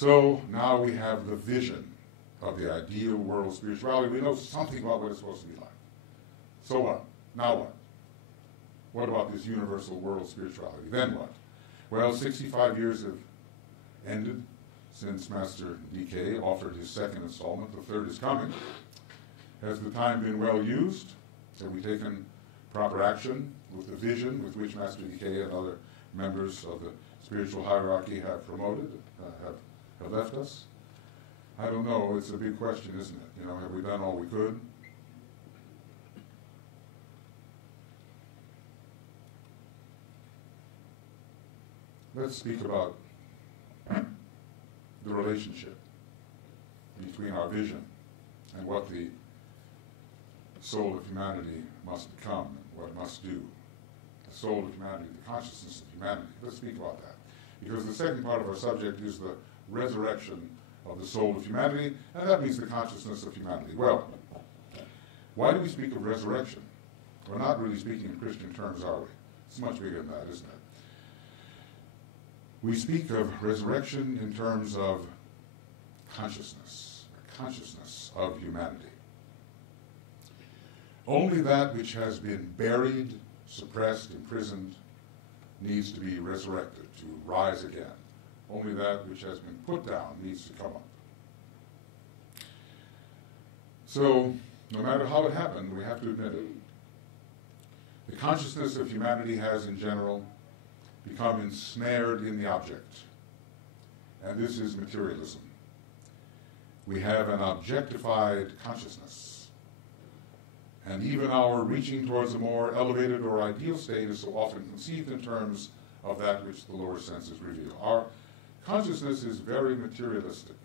So now we have the vision of the ideal world spirituality. We know something about what it's supposed to be like. So what? Now what? What about this universal world spirituality? Then what? Well, 65 years have ended since Master DK offered his second installment. The third is coming. Has the time been well used? Have we taken proper action with the vision with which Master DK and other members of the spiritual hierarchy have promoted, have left us? I don't know. It's a big question, isn't it? You know, have we done all we could? Let's speak about the relationship between our vision and what the soul of humanity must become and what it must do. The soul of humanity, the consciousness of humanity. Let's speak about that. Because the second part of our subject is the resurrection of the soul of humanity, and that means the consciousness of humanity. Well, why do we speak of resurrection? We're not really speaking in Christian terms, are we? It's much bigger than that, isn't it? We speak of resurrection in terms of consciousness of humanity. Only that which has been buried, suppressed, imprisoned, needs to be resurrected, to rise again. Only that which has been put down needs to come up. So, no matter how it happened, we have to admit it. The consciousness of humanity has, in general, become ensnared in the object. And this is materialism. We have an objectified consciousness. And even our reaching towards a more elevated or ideal state is so often conceived in terms of that which the lower senses reveal. Our consciousness is very materialistic.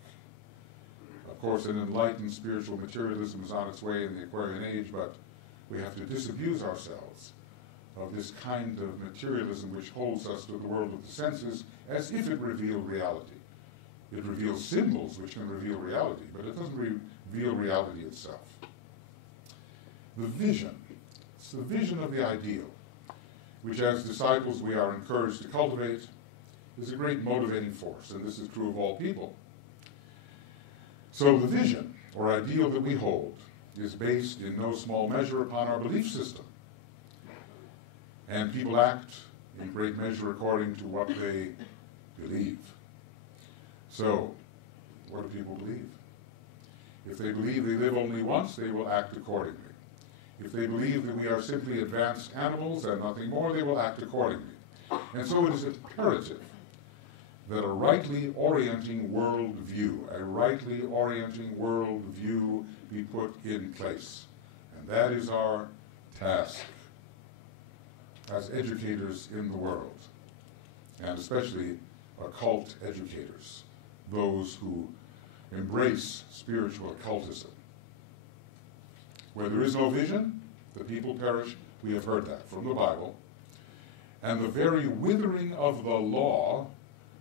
Of course, an enlightened spiritual materialism is on its way in the Aquarian age, but we have to disabuse ourselves of this kind of materialism which holds us to the world of the senses as if it revealed reality. It reveals symbols which can reveal reality, but it doesn't reveal reality itself. The vision, it's the vision of the ideal, which as disciples we are encouraged to cultivate, is a great motivating force, and this is true of all people. So the vision, or ideal that we hold, is based in no small measure upon our belief system. And people act in great measure according to what they believe. So, what do people believe? If they believe they live only once, they will act accordingly. If they believe that we are simply advanced animals and nothing more, they will act accordingly. And so it is imperative that a rightly orienting worldview, be put in place. And that is our task as educators in the world, and especially occult educators, those who embrace spiritual occultism. Where there is no vision, the people perish. We have heard that from the Bible. And the very withering of the law,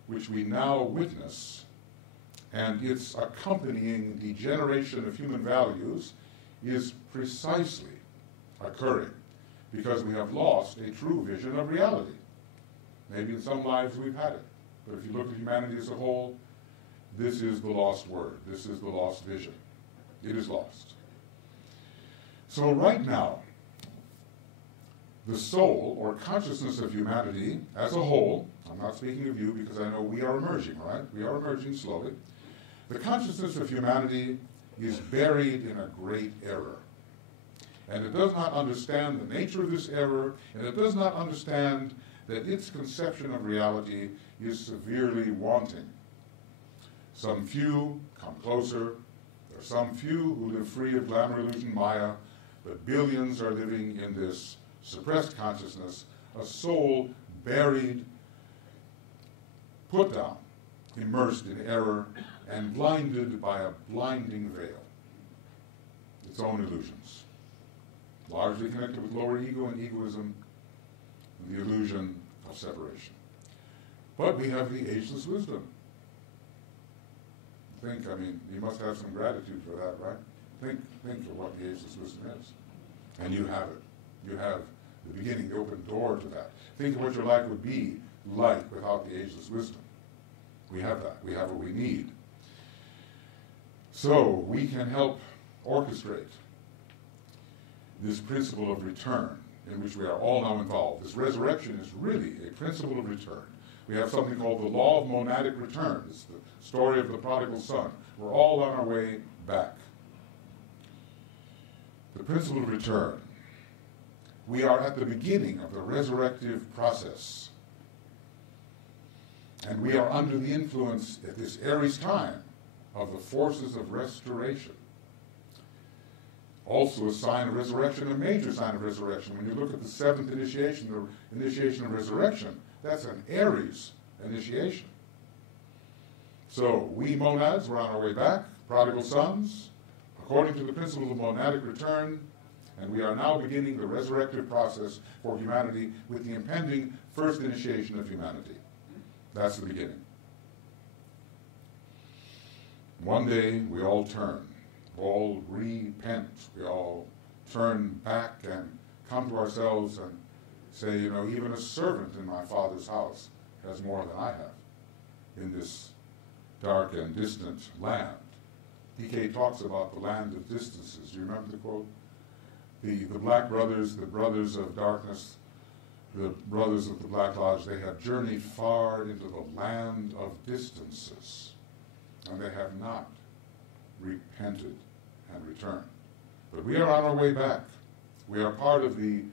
which we now witness, and its accompanying degeneration of human values, is precisely occurring because we have lost a true vision of reality. Maybe in some lives we've had it, but if you look at humanity as a whole, this is the lost word. This is the lost vision. It is lost. So right now, the soul or consciousness of humanity as a whole, I'm not speaking of you because I know we are emerging, right? We are emerging slowly. The consciousness of humanity is buried in a great error. And it does not understand the nature of this error, and it does not understand that its conception of reality is severely wanting. Some few come closer. There are some few who live free of glamour, illusion, Maya, but billions are living in this suppressed consciousness, a soul buried, put down, immersed in error, and blinded by a blinding veil. Its own illusions. Largely connected with lower ego and egoism, and the illusion of separation. But we have the ageless wisdom. You must have some gratitude for that, right? Think of what the ageless wisdom is. And you have it. You have the beginning, the open door to that. Think of what your life would be like without the ageless wisdom. We have that. We have what we need. So we can help orchestrate this principle of return in which we are all now involved. This resurrection is really a principle of return. We have something called the law of monadic return. It's the story of the prodigal son. We're all on our way back. The principle of return. We are at the beginning of the resurrective process. And we are under the influence at this Aries time of the forces of restoration. Also a sign of resurrection, a major sign of resurrection. When you look at the seventh initiation, the initiation of resurrection, that's an Aries initiation. So we monads, we're on our way back, prodigal sons, according to the principle of monadic return, and we are now beginning the resurrective process for humanity with the impending first initiation of humanity. That's the beginning. One day we all turn, all repent, we all turn back and come to ourselves and say, you know, even a servant in my Father's house has more than I have in this dark and distant land. DK talks about the land of distances. Do you remember the quote? The Black Brothers, the brothers of darkness, the brothers of the Black Lodge, they have journeyed far into the land of distances, and they have not repented and returned. But we are on our way back. We are part of the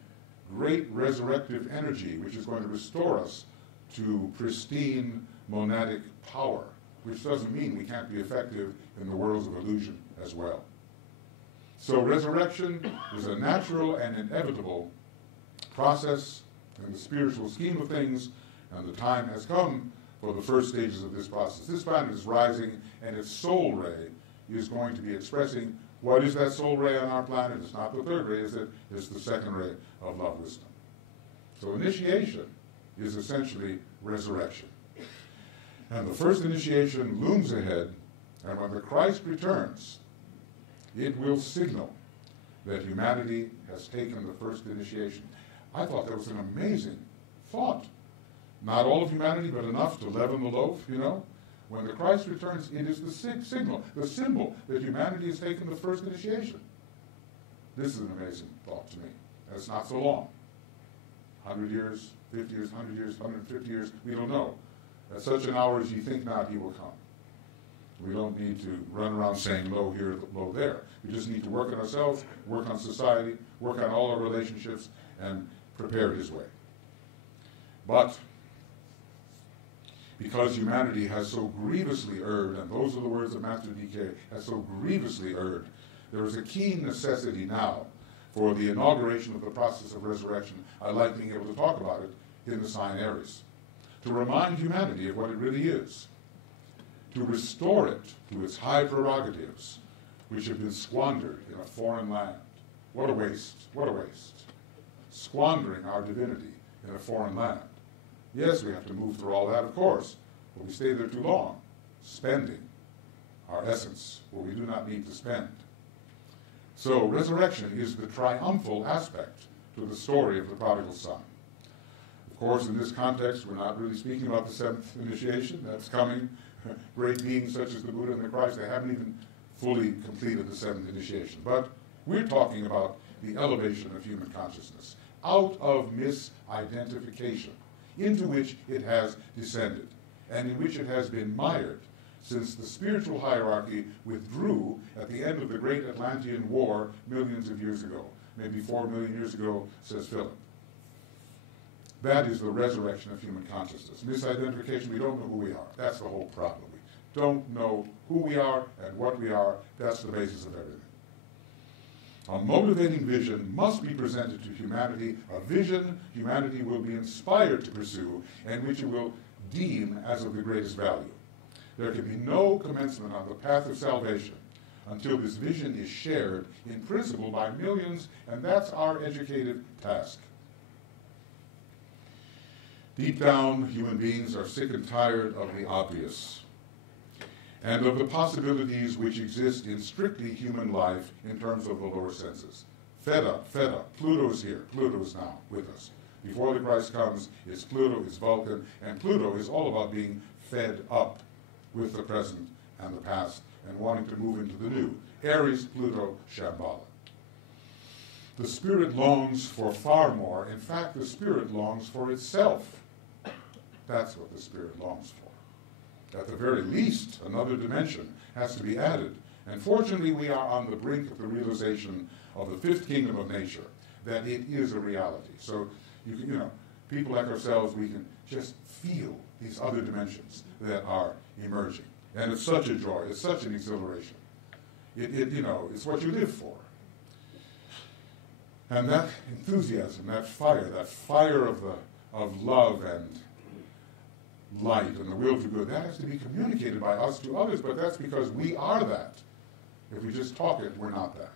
great resurrective energy which is going to restore us to pristine monadic power, which doesn't mean we can't be effective in the worlds of illusion as well. So resurrection is a natural and inevitable process in the spiritual scheme of things, and the time has come for the first stages of this process. This planet is rising, and its soul ray is going to be expressing what is that soul ray on our planet. It's not the third ray, is it? It's the second ray of love wisdom. So initiation is essentially resurrection. And the first initiation looms ahead, and when the Christ returns, it will signal that humanity has taken the first initiation. I thought that was an amazing thought. Not all of humanity, but enough to leaven the loaf, you know. When the Christ returns, it is the signal, the symbol that humanity has taken the first initiation. This is an amazing thought to me. And it's not so long. 100 years, 50 years, 100 years, 150 years, we don't know. At such an hour as ye think not, he will come. We don't need to run around saying lo here, lo there. We just need to work on ourselves, work on society, work on all our relationships, and prepare his way. But because humanity has so grievously erred, and those are the words of Master DK, has so grievously erred, there is a keen necessity now for the inauguration of the process of resurrection. I like being able to talk about it in the sign Aries, to remind humanity of what it really is, to restore it to its high prerogatives, which have been squandered in a foreign land. What a waste, what a waste. Squandering our divinity in a foreign land. Yes, we have to move through all that, of course, but we stay there too long, spending our essence where we do not need to spend. So resurrection is the triumphal aspect to the story of the prodigal son. Of course, in this context, we're not really speaking about the seventh initiation. That's coming. Great beings such as the Buddha and the Christ, they haven't even fully completed the seventh initiation. But we're talking about the elevation of human consciousness out of misidentification, into which it has descended, and in which it has been mired since the spiritual hierarchy withdrew at the end of the great Atlantean War millions of years ago. Maybe 4 million years ago, says Philip. That is the resurrection of human consciousness. Misidentification, we don't know who we are. That's the whole problem. We don't know who we are and what we are. That's the basis of everything. A motivating vision must be presented to humanity, a vision humanity will be inspired to pursue, and which it will deem as of the greatest value. There can be no commencement on the path of salvation until this vision is shared in principle by millions, and that's our educative task. Deep down, human beings are sick and tired of the obvious and of the possibilities which exist in strictly human life in terms of the lower senses. Fed up. Pluto's here. Pluto's now with us. Before the Christ comes, it's Pluto, it's Vulcan, and Pluto is all about being fed up. with the present and the past and wanting to move into the new. Aries, Pluto, Shambhala. The spirit longs for far more. In fact, the spirit longs for itself. That's what the spirit longs for. At the very least, another dimension has to be added. And fortunately, we are on the brink of the realization of the fifth kingdom of nature, that it is a reality. So, you know, people like ourselves, we can just feel these other dimensions that are emerging. And it's such a joy, it's such an exhilaration. You know, it's what you live for. And that enthusiasm, that fire of love and light and the will to good, that has to be communicated by us to others, but that's because we are that. If we just talk it, we're not that.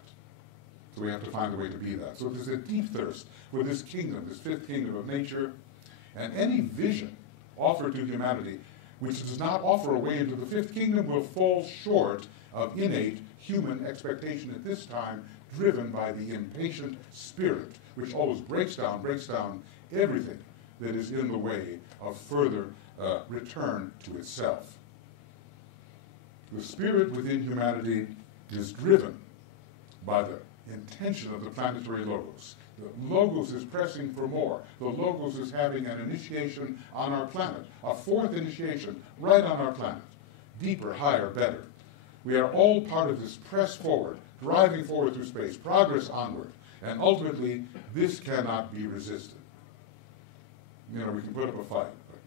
So we have to find a way to be that. So there's a deep thirst for this kingdom, this fifth kingdom of nature, and any vision offered to humanity which does not offer a way into the fifth kingdom will fall short of innate human expectation at this time, driven by the impatient spirit, which always breaks down everything that is in the way of further return to itself. The spirit within humanity is driven by the intention of the planetary logos. The logos is pressing for more. The logos is having an initiation on our planet, a fourth initiation right on our planet. Deeper, higher, better. We are all part of this press forward, driving forward through space, progress onward. And ultimately, this cannot be resisted. You know, we can put up a fight, but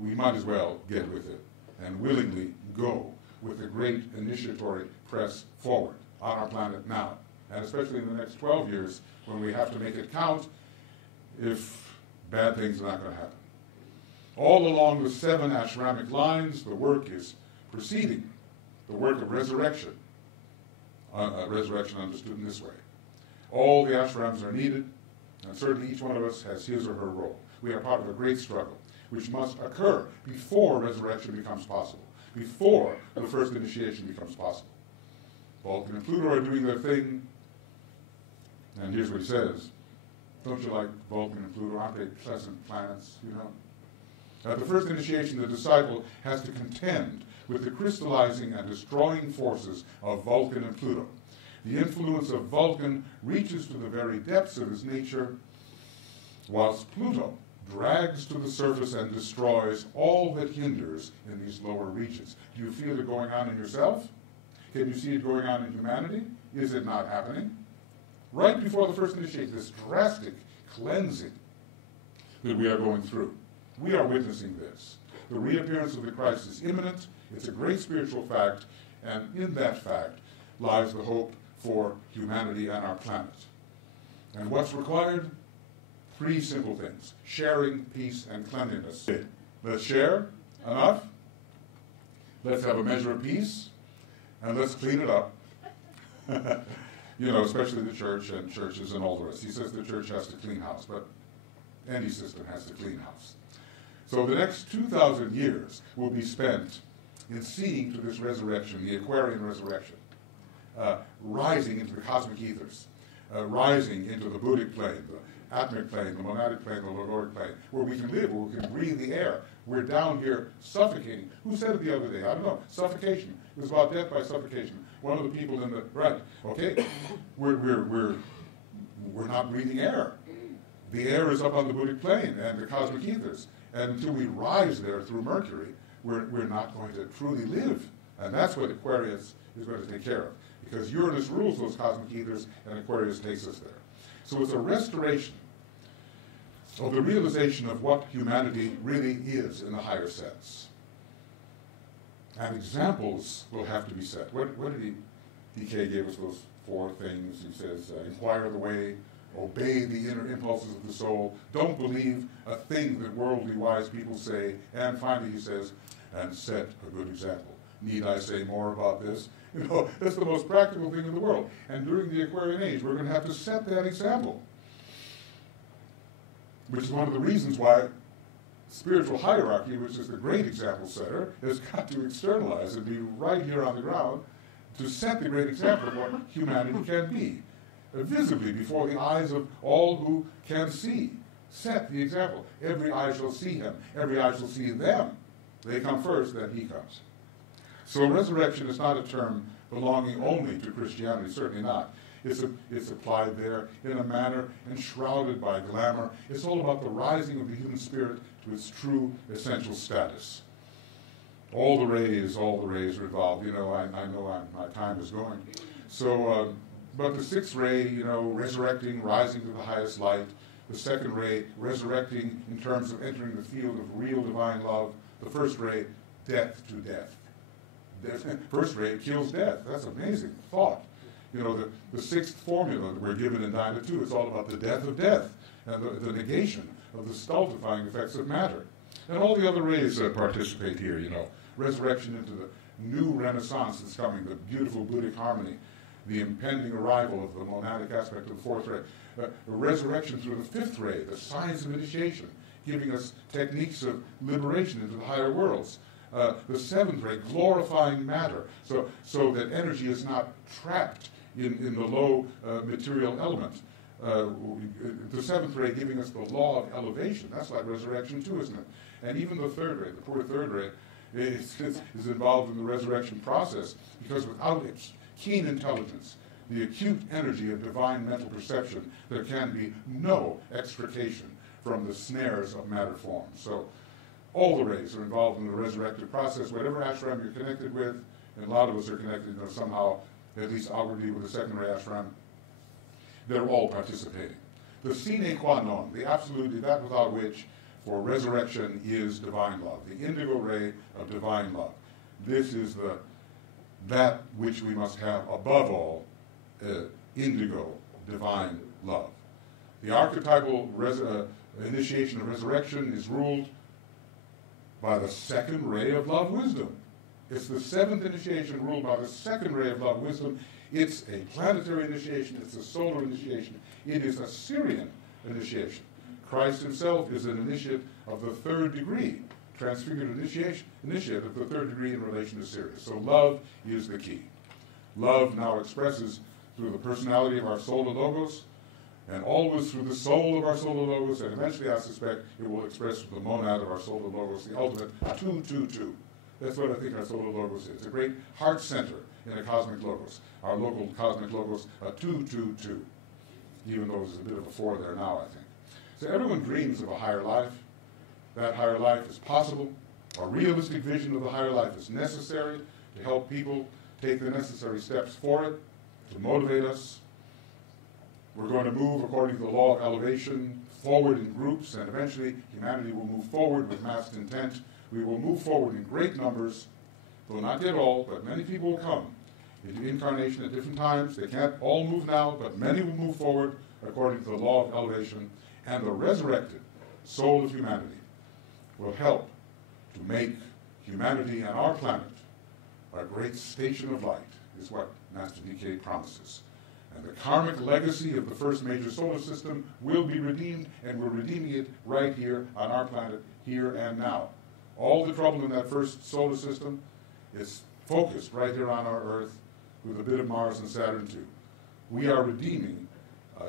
we might as well get with it and willingly go with the great initiatory press forward on our planet now. And especially in the next 12 years, when we have to make it count, if bad things are not going to happen. All along the 7 ashramic lines, the work is proceeding, the work of resurrection. Resurrection understood in this way. All the ashrams are needed, and certainly each one of us has his or her role. We are part of a great struggle, which must occur before resurrection becomes possible, before the first initiation becomes possible. Vulcan and Pluto are doing their thing, and here's what he says. Don't you like Vulcan and Pluto? Aren't they pleasant planets, you know? At the first initiation, the disciple has to contend with the crystallizing and destroying forces of Vulcan and Pluto. The influence of Vulcan reaches to the very depths of his nature, whilst Pluto drags to the surface and destroys all that hinders in these lower reaches. Do you feel it going on in yourself? Can you see it going on in humanity? Is it not happening? Right before the first initiation, this drastic cleansing that we are going through. We are witnessing this. The reappearance of the Christ is imminent. It's a great spiritual fact, and in that fact lies the hope for humanity and our planet. And what's required? 3 simple things: sharing, peace, and cleanliness. Let's share. Enough? Let's have a measure of peace, and let's clean it up. You know, especially the church and churches and all the rest. He says the church has to clean house, but any system has to clean house. So the next 2,000 years will be spent in seeing to this resurrection, the Aquarian resurrection, rising into the cosmic ethers, rising into the Buddhic plane, the Atmic plane, the monadic plane, the logoric plane, where we can live, where we can breathe the air. We're down here suffocating. Who said it the other day? I don't know. Suffocation. It was about death by suffocation. One of the people in the right. Okay, we're not breathing air. The air is up on the Buddhic plane and the cosmic ethers. And until we rise there through Mercury, we're not going to truly live. And that's what Aquarius is going to take care of. Because Uranus rules those cosmic ethers, and Aquarius takes us there. So it's a restoration of the realization of what humanity really is in the higher sense. And examples will have to be set. What did DK gave us those 4 things? He says, inquire the way, obey the inner impulses of the soul, don't believe a thing that worldly wise people say, and finally he says, and set a good example. Need I say more about this? You know, that's the most practical thing in the world. And during the Aquarian age, we're going to have to set that example. Which is one of the reasons why spiritual hierarchy, which is the great example setter, has got to externalize and be right here on the ground to set the great example of what humanity can be. Visibly before the eyes of all who can see. Set the example. Every eye shall see him. Every eye shall see them. They come first, then he comes. So resurrection is not a term belonging only to Christianity, certainly not. It's applied there in a manner enshrouded by glamour. It's all about the rising of the human spirit to its true essential status. All the rays revolve. You know, I know my time is going. So, but the sixth ray, you know, resurrecting, rising to the highest light. The second ray, resurrecting in terms of entering the field of real divine love. The first ray, death to death. First ray kills death. That's amazing thought. You know, the sixth formula that we're given in Dina 2, it's all about the death of death and the negation of the stultifying effects of matter. And all the other rays participate here, you know. Resurrection into the new renaissance that's coming, the beautiful Buddhic harmony, the impending arrival of the monadic aspect of the fourth ray. A resurrection through the fifth ray, the science of initiation, giving us techniques of liberation into the higher worlds. The seventh ray, glorifying matter, so that energy is not trapped in the low material element. The seventh ray giving us the law of elevation. That's like resurrection too, isn't it? And even the third ray, the poor third ray, is involved in the resurrection process, because without its keen intelligence, the acute energy of divine mental perception, there can be no extrication from the snares of matter form. So all the rays are involved in the resurrective process. Whatever ashram you're connected with, and a lot of us are connected, you know, somehow, at least outwardly, with the second ray ashram, they're all participating. The sine qua non, the absolute, that without which, for resurrection, is divine love, the indigo ray of divine love. This is that which we must have above all, indigo, divine love. The archetypal initiation of resurrection is ruled by the second ray of love wisdom. It's the seventh initiation ruled by the second ray of love wisdom. It's a planetary initiation. It's a solar initiation. It is a Syrian initiation. Christ himself is an initiate of the third degree, transfigured initiate of the third degree in relation to Sirius. So love is the key. Love now expresses through the personality of our solar logos, and always through the soul of our solar logos, and eventually I suspect it will express through the monad of our solar logos, the ultimate 222. That's what I think our solar logos is. It's a great heart center in a cosmic logos. Our local cosmic logos, a 222, even though there's a bit of a 4 there now, I think. So everyone dreams of a higher life. That higher life is possible. A realistic vision of the higher life is necessary to help people take the necessary steps for it, to motivate us. We're going to move according to the law of elevation, forward in groups, and eventually humanity will move forward with massed intent. We will move forward in great numbers, though not yet all, but many people will come into incarnation at different times. They can't all move now, but many will move forward according to the law of elevation, and the resurrected soul of humanity will help to make humanity and our planet a great station of light, is what Master DK promises. And the karmic legacy of the first major solar system will be redeemed, and we're redeeming it right here on our planet, here and now. All the trouble in that first solar system is focused right here on our Earth with a bit of Mars and Saturn too. We are redeeming,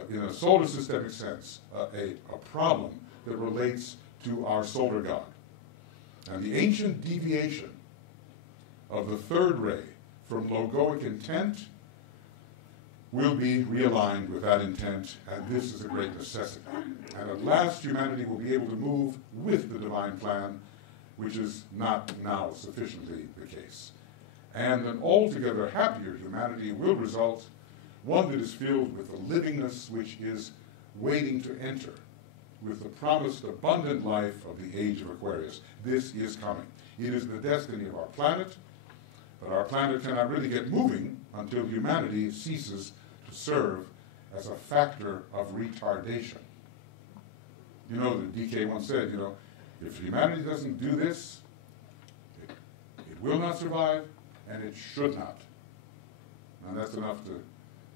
in a solar systemic sense, a problem that relates to our solar god. And the ancient deviation of the third ray from logoic intent will be realigned with that intent, and this is a great necessity. And at last, humanity will be able to move with the divine plan, which is not now sufficiently the case. And an altogether happier humanity will result, one that is filled with the livingness which is waiting to enter, with the promised abundant life of the age of Aquarius. This is coming. It is the destiny of our planet, but our planet cannot really get moving until humanity ceases to serve as a factor of retardation. You know, the DK once said, you know, if humanity doesn't do this, it will not survive, and it should not. And that's enough to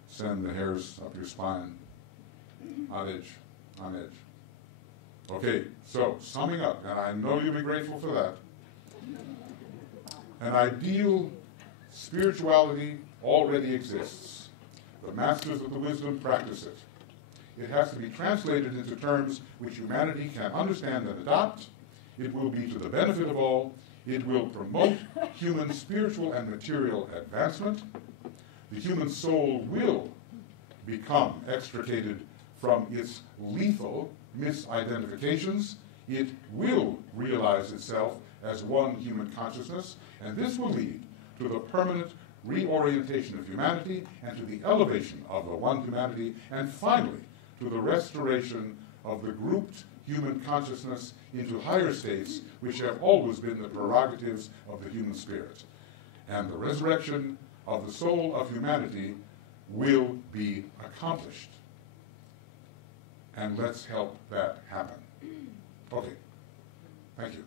send the hairs up your spine on edge, on edge. Okay, so summing up, and I know you'll be grateful for that. An ideal spirituality already exists. The masters of the wisdom practice it. It has to be translated into terms which humanity can understand and adopt. It will be to the benefit of all. It will promote human spiritual and material advancement. The human soul will become extricated from its lethal misidentifications. It will realize itself as one human consciousness, and this will lead to the permanent reorientation of humanity and to the elevation of the one humanity, and finally to the restoration of the grouped human consciousness into higher states which have always been the prerogatives of the human spirit. And the resurrection of the soul of humanity will be accomplished. And let's help that happen. Okay, thank you.